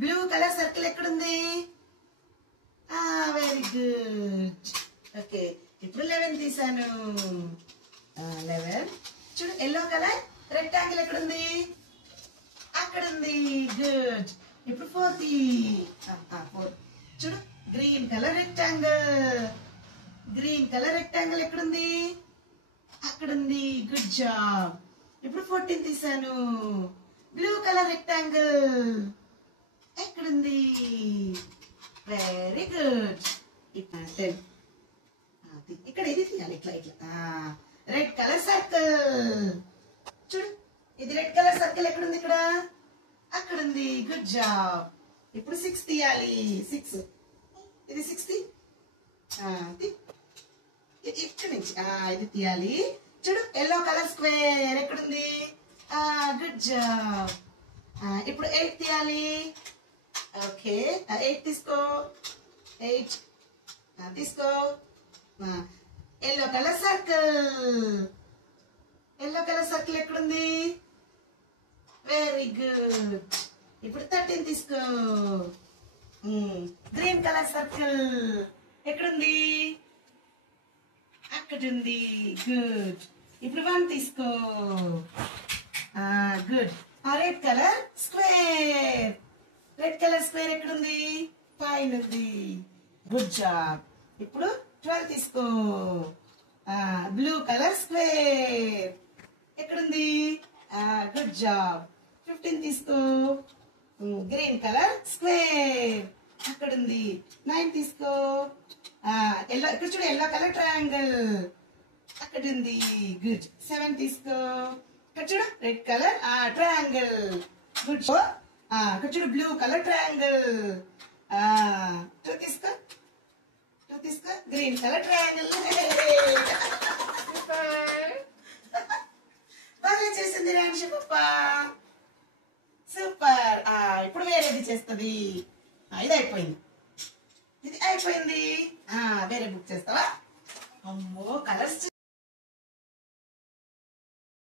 Blue colour circle ఎక్కడుంది? Very good. Okay, ఇప్పుడు 11 తీసాను. 11. చూడు, ఎల్లో కలర్ రెక్టాంగిల్ ఎక్కడుంది? అక్కడ ఉంది. గుడ్. ఇప్పుడు 4 చూడు, green colour rectangle. Green colour rectangle ఎక్కడుంది? అక్కడ ఉంది. Good job. ఇప్పుడు 14 తీసాను. బ్లూ కలర్ రెక్టాంగిల్ ఎక్కడుంది? Very good. 10. ఇక్కడ ఇది తీయాలి, ఇట్లా ఇట్లా. Red colour circle. చూడు, ఇది రెడ్ కలర్ సర్కిల్ ఎక్కడుంది? ఇక్కడ అక్కడ ఉంది. Good job. ఇప్పుడు 6 తీయాలి. 6 ఇది 6 ఇక్కడ నుంచి ఇది తీయాలి. చూడు, ఎల్లో కలర్ స్క్వేర్ ఎక్కడుంది? Good job. ఇప్పుడు 8 తీయాలి. ఓకే, 8 తీసుకో. 8 తీసుకో. Yellow colour circle. Yellow colour circle ఎక్కడుంది? Very good. ఇప్పుడు 13 తీసుకో. గ్రీన్ కలర్ సర్కిల్ ఎక్కడుంది? అక్కడ ఉంది. గుడ్. ఇప్పుడు 1 తీసుకో. Good. Red colour square. Red colour square ఎక్కడుంది? పైన ఉంది. Good job. ఇప్పుడు 12 తీసుకో. బ్లూ కలర్ స్క్వేర్ ఎక్కడుంది? Good job. 15 తీసుకో. గ్రీన్ కలర్ స్క్వేర్ అక్కడ ఉంది. 9 తీసుకో. ఎల్లో, ఇక్కడ చూడు, ఎల్లో కలర్ ట్రయాంగిల్ అక్కడ ఉంది. గుడ్. 7 తీసుకో. ఇక్కడ చూడు, రెడ్ కలర్ ట్రయాంగిల్. గుడ్. ఇక్కడ చూడు, బ్లూ కలర్ ట్రయాంగిల్. 2 తీసుకో. 2 తీసుకో. Green colour triangle. బాగా చేసింది రాంషి పప్ప. సూపర్. ఇప్పుడు వేరేది చేస్తుంది. ఇది అయిపోయింది. ఇది అయిపోయింది. వేరే బుక్ చేస్తావా? అమ్మో, కలర్స్